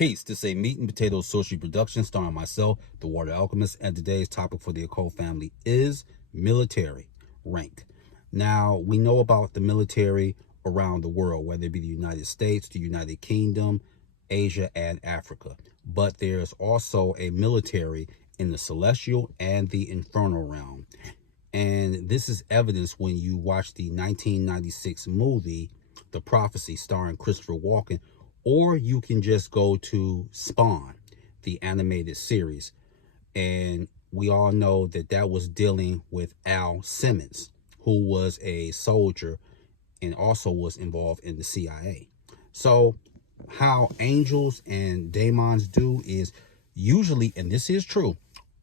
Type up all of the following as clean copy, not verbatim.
Peace. This is a Meat and Potatoes Social Production starring myself, the Water Alchemist, and today's topic for the occult family is military rank. Now, we know about the military around the world, whether it be the United States, the United Kingdom, Asia, and Africa. But there's also a military in the celestial and the infernal realm. And this is evidence when you watch the 1996 movie, The Prophecy, starring Christopher Walken, or you can just go to Spawn, the animated series. And we all know that that was dealing with Al Simmons, who was a soldier and also was involved in the CIA. So how angels and demons do is usually, and this is true,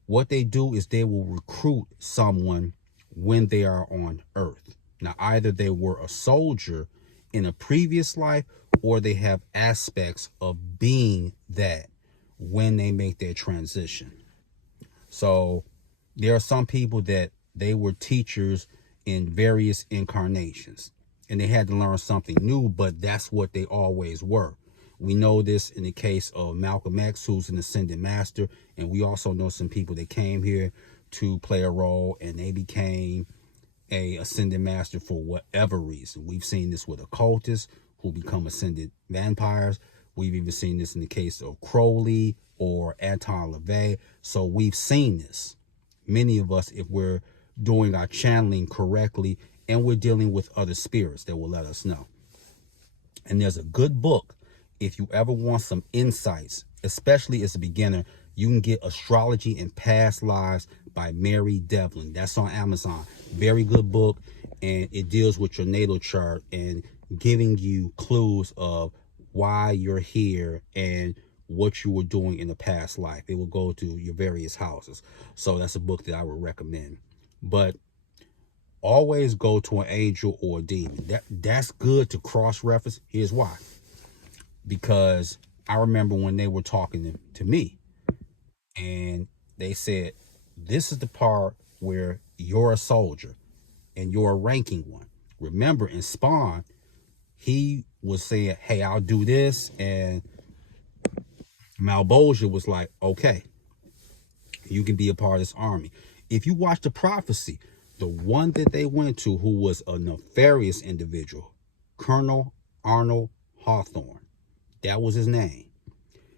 what they do is they will recruit someone when they are on Earth. Now, either they were a soldier in a previous life, or they have aspects of being that when they make their transition. So there are some people that they were teachers in various incarnations, and they had to learn something new, but that's what they always were. We know this in the case of Malcolm X, who's an ascended master, and we also know some people that came here to play a role and they became a ascended master for whatever reason. We've seen this with occultists who become ascended vampires. We've even seen this in the case of Crowley or Anton LaVey. So we've seen this, many of us, if we're doing our channeling correctly and we're dealing with other spirits that will let us know. And there's a good book if you ever want some insights, especially as a beginner. You can get Astrology and Past Lives by Mary Devlin. That's on Amazon. Very good book, and it deals with your natal chart and giving you clues of why you're here and what you were doing in the past life. It will go to your various houses. So that's a book that I would recommend. But always go to an angel or a demon. That's good to cross-reference. Here's why. Because I remember when they were talking to me, and they said, this is the part where you're a soldier and you're a ranking one. Remember, in Spawn, he was saying, hey, I'll do this. And Malbolgia was like, okay, you can be a part of this army. If you watch The Prophecy, the one that they went to, who was a nefarious individual, Colonel Arnold Hawthorne, that was his name.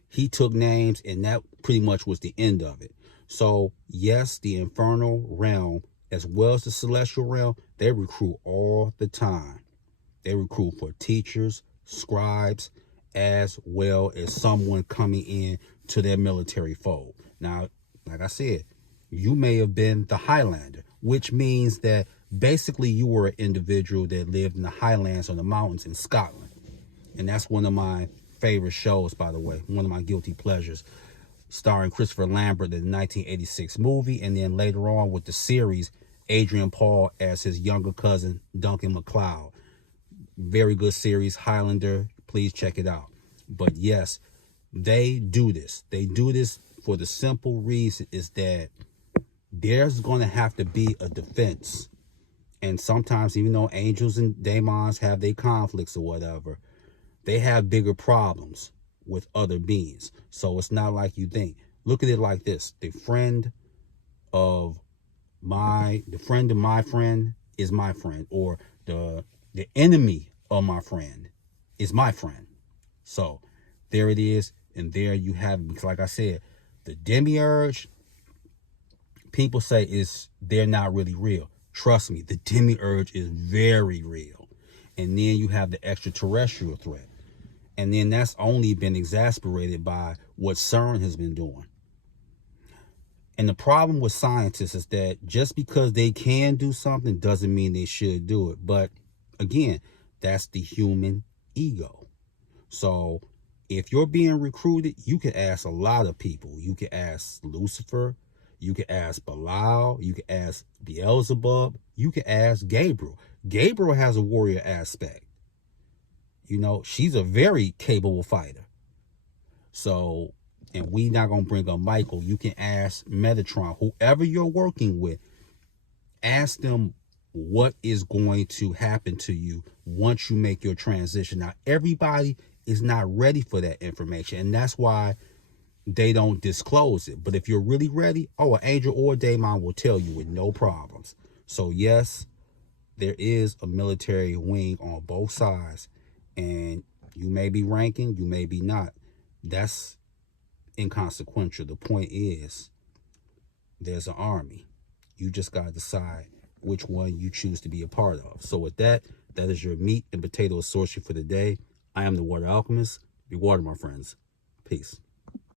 He took names, and that pretty much was the end of it. So yes, the infernal realm as well as the celestial realm, they recruit all the time. They recruit for teachers, scribes, as well as someone coming in to their military fold. Now, like I said, you may have been the Highlander, which means that basically you were an individual that lived in the highlands or the mountains in Scotland. And that's one of my favorite shows, by the way, one of my guilty pleasures, starring Christopher Lambert in the 1986 movie, and then later on with the series, Adrian Paul as his younger cousin, Duncan MacLeod. Very good series, Highlander. Please check it out. But yes, they do this. They do this for the simple reason is that there's going to have to be a defense. And sometimes, even though angels and demons have their conflicts or whatever, they have bigger problems with other beings. So it's not like you think. Look at it like this. The friend of my friend is my friend, or the enemy of my friend is my friend. So there it is, and there you have it. Because like I said, the demiurge, people say they're not really real. Trust me, the demiurge is very real. And then you have the extraterrestrial threat. And then that's only been exasperated by what CERN has been doing. And the problem with scientists is that just because they can do something doesn't mean they should do it. But again, that's the human ego. So if you're being recruited, you can ask a lot of people. You can ask Lucifer. You can ask Belial. You can ask Beelzebub. You can ask Gabriel. Gabriel has a warrior aspect. You know, she's a very capable fighter. So, and we not going to bring up Michael. You can ask Metatron, whoever you're working with, ask them what is going to happen to you once you make your transition. Now, everybody is not ready for that information. And that's why they don't disclose it. But if you're really ready, an angel or a daemon will tell you with no problems. So yes, there is a military wing on both sides, and you may be ranking, you may be not. That's inconsequential. The point is, there's an army. You just got to decide which one you choose to be a part of. So with that, that is your meat and potato sorcery for the day. I am the Water Alchemist. Be water, my friends. Peace.